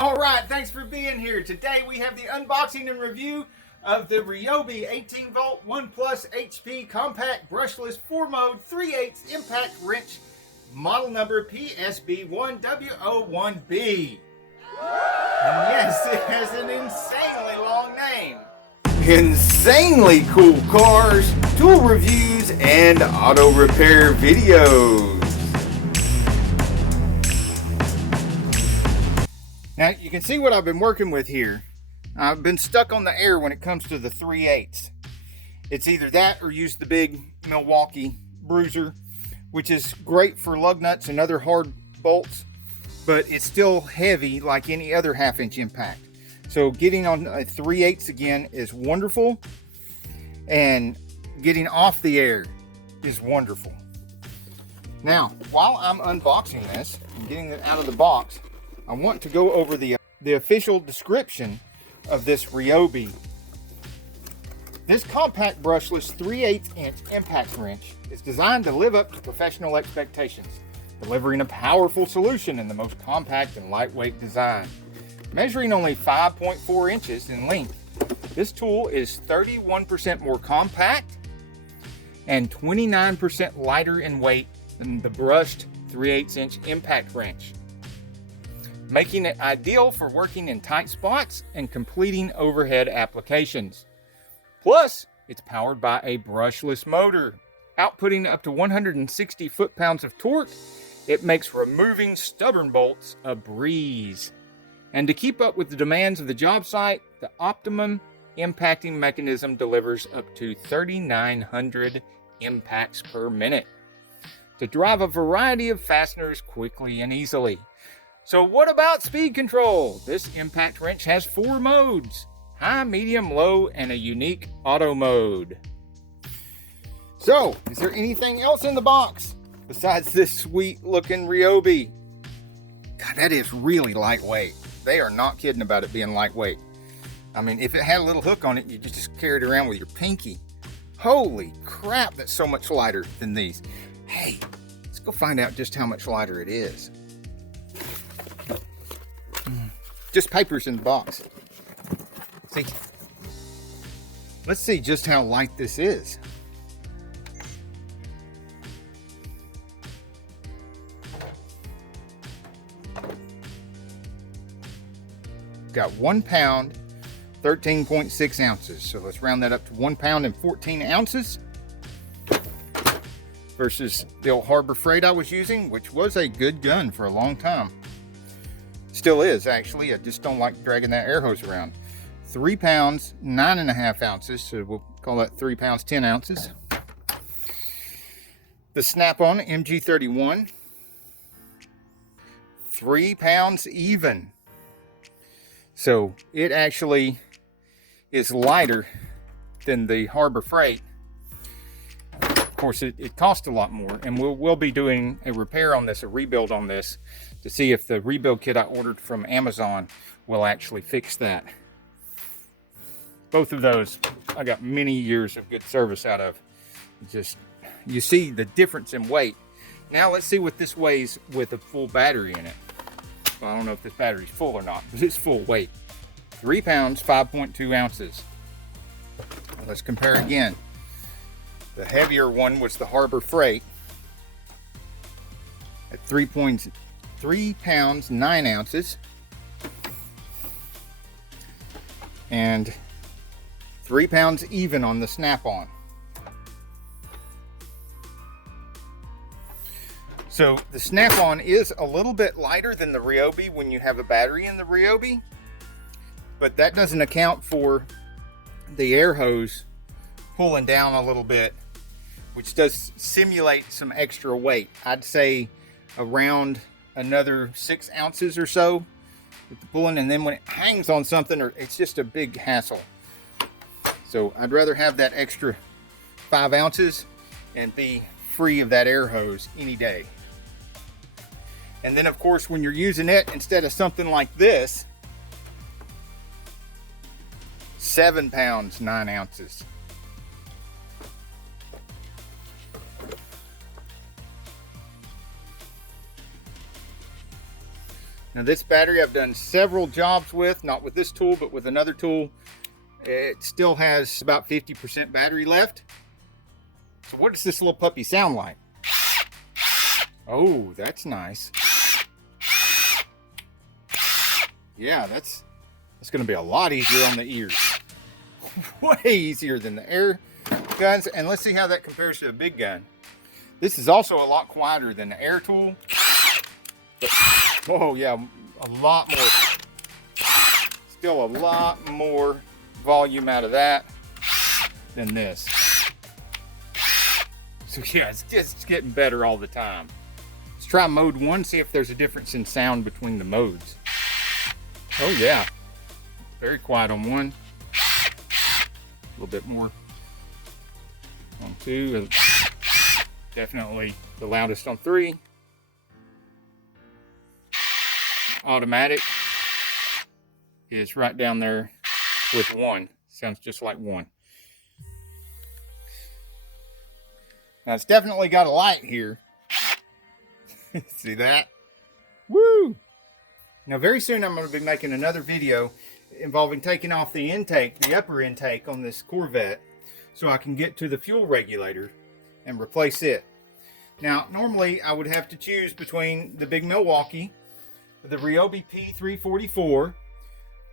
All right, thanks for being here. Today we have the unboxing and review of the Ryobi 18 volt 1 plus HP compact brushless 4-mode 3/8 impact wrench, model number PSB1W01B. And yes, it has an insanely long name. Insanely cool cars, tool reviews, and auto repair videos. Now you can see what I've been working with here. I've been stuck on the air when it comes to the 3/8. It's either that or use the big Milwaukee bruiser, which is great for lug nuts and other hard bolts, but it's still heavy like any other 1/2 inch impact. So getting on a 3/8 again is wonderful, and getting off the air is wonderful. Now, while I'm unboxing this and getting it out of the box, I want to go over the official description of this Ryobi. This compact brushless 3/8 inch impact wrench is designed to live up to professional expectations, delivering a powerful solution in the most compact and lightweight design. Measuring only 5.4 inches in length, this tool is 31% more compact and 29% lighter in weight than the brushed 3/8 inch impact wrench, making it ideal for working in tight spots and completing overhead applications. Plus, it's powered by a brushless motor, outputting up to 160 foot-pounds of torque. It makes removing stubborn bolts a breeze. And to keep up with the demands of the job site, the optimum impacting mechanism delivers up to 3,900 impacts per minute to drive a variety of fasteners quickly and easily. So what about speed control? This impact wrench has 4 modes: high, medium, low, and a unique auto mode. So, is there anything else in the box besides this sweet looking Ryobi? God, that is really lightweight. They are not kidding about it being lightweight. I mean, if it had a little hook on it, you could just carry it around with your pinky. Holy crap, that's so much lighter than these. Hey, let's go find out just how much lighter it is. Just papers in the box. See? Let's see just how light this is. Got 1 pound, 13.6 ounces. So let's round that up to 1 pound and 14 ounces. Versus the old Harbor Freight I was using, which was a good gun for a long time. Still is, actually. I just don't like dragging that air hose around. 3 pounds, 9.5 ounces. So we'll call that 3 pounds, 10 ounces. The Snap-on MG31. 3 pounds even. So it actually is lighter than the Harbor Freight. Of course, it costs a lot more, and we'll be doing a repair on this, a rebuild on this, to see if the rebuild kit I ordered from Amazon will actually fix that. Both of those I got many years of good service out of. Just, you see the difference in weight. Now let's see what this weighs with a full battery in it. Well, I don't know if this battery's full or not, but it's full weight. 3 pounds, 5.2 ounces. Let's compare again. The heavier one was the Harbor Freight at 3 pounds, 9 ounces. And 3 pounds even on the Snap-on. So the Snap-on is a little bit lighter than the Ryobi when you have a battery in the Ryobi, but that doesn't account for the air hose pulling down a little bit, which does simulate some extra weight. I'd say around another 6 ounces or so with the pulling, and then when it hangs on something, or it's just a big hassle. So I'd rather have that extra 5 ounces and be free of that air hose any day. And then of course, when you're using it instead of something like this, 7 pounds, 9 ounces. Now this battery I've done several jobs with, not with this tool, but with another tool. It still has about 50% battery left. So what does this little puppy sound like? Oh, that's nice. Yeah, that's going to be a lot easier on the ears. Way easier than the air guns. And let's see how that compares to a big gun. This is also a lot quieter than the air tool. But, oh yeah, a lot more. Still a lot more volume out of that than this. So yeah, it's just getting better all the time. Let's try mode 1, see if there's a difference in sound between the modes. Oh yeah, very quiet on 1. A little bit more on 2. Definitely the loudest on 3. Automatic is right down there with 1. Sounds just like 1. Now it's definitely got a light here. See that? Woo! Now very soon I'm going to be making another video involving taking off the intake, the upper intake on this Corvette, so I can get to the fuel regulator and replace it. Now normally I would have to choose between the big Milwaukee, the Ryobi P344,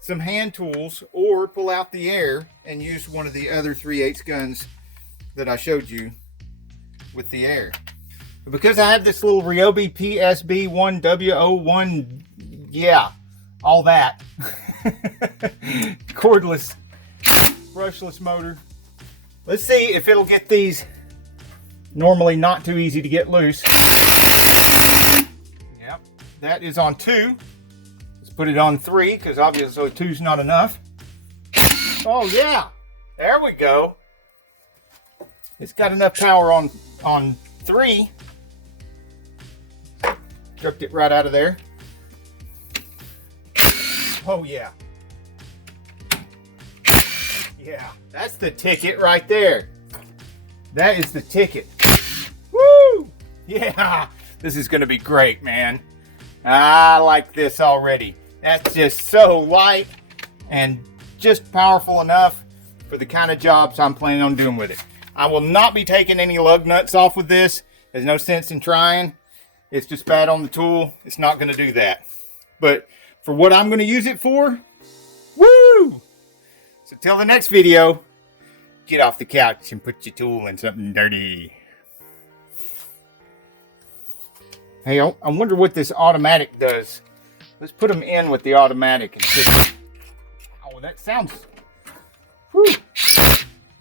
some hand tools, or pull out the air and use one of the other 3/8 guns that I showed you with the air. But because I have this little Ryobi PSB1W01, yeah, all that, cordless, brushless motor, let's see if it'll get these normally not too easy to get loose. Yep, that is on 2. Let's put it on 3 because obviously 2's not enough. Oh yeah, there we go. It's got enough power on 3. Jerked it right out of there. Oh yeah. Yeah, that's the ticket right there. That is the ticket. Woo! Yeah, this is gonna be great, man. I like this already. That's just so light and just powerful enough for the kind of jobs I'm planning on doing with it. I will not be taking any lug nuts off with this. There's no sense in trying. It's just bad on the tool. It's not going to do that. But for what I'm going to use it for, woo! So till the next video, get off the couch and put your tool in something dirty. Hey, I wonder what this automatic does. Let's put them in with the automatic and see. Oh, that sounds... Whew.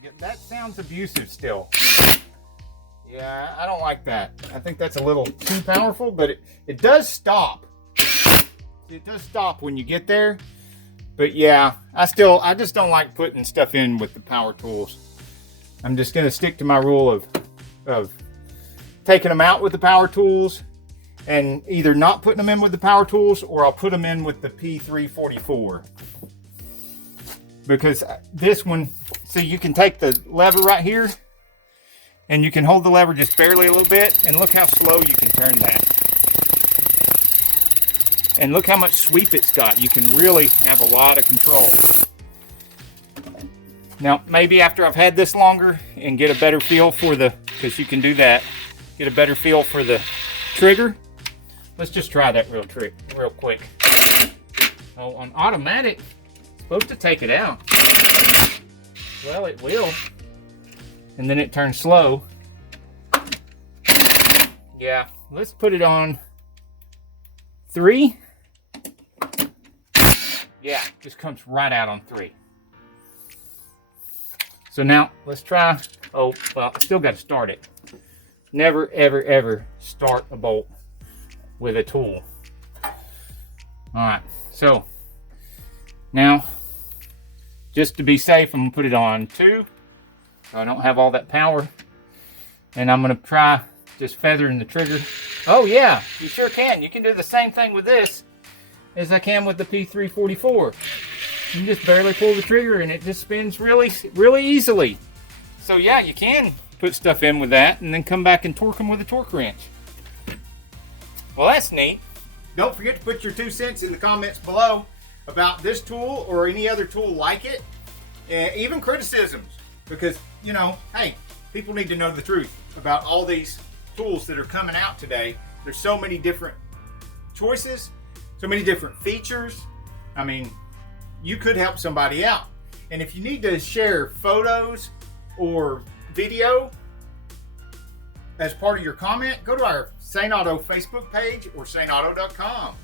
Yeah, that sounds abusive still. Yeah, I don't like that. I think that's a little too powerful, but it does stop. It does stop when you get there. But yeah, I just don't like putting stuff in with the power tools. I'm just going to stick to my rule of taking them out with the power tools and either not putting them in with the power tools, or I'll put them in with the P344. Because this one, see, you can take the lever right here and you can hold the lever just barely a little bit, and look how slow you can turn that. And look how much sweep it's got. You can really have a lot of control. Now, maybe after I've had this longer and get a better feel for the, because you can do that, get a better feel for the trigger. Let's just try that real quick. Oh, on automatic, it's supposed to take it out. Well, it will. And then it turns slow. Yeah, let's put it on 3. Yeah, just comes right out on 3. So now let's try. Oh, well, I still got to start it. Never, ever, ever start a bolt with a tool. All right, so now just to be safe, I'm gonna put it on 2. So I don't have all that power. And I'm gonna try just feathering the trigger. Oh yeah, you sure can. You can do the same thing with this as I can with the P344. You just barely pull the trigger and it just spins really, really easily. So yeah, you can put stuff in with that and then come back and torque them with a torque wrench. Well, that's neat. Don't forget to put your 2 cents in the comments below about this tool or any other tool like it, and even criticisms, because, you know, hey, people need to know the truth about all these tools that are coming out today. There's so many different choices, so many different features. I mean, you could help somebody out. And if you need to share photos or video as part of your comment, go to our Saneauto Facebook page or saneauto.com.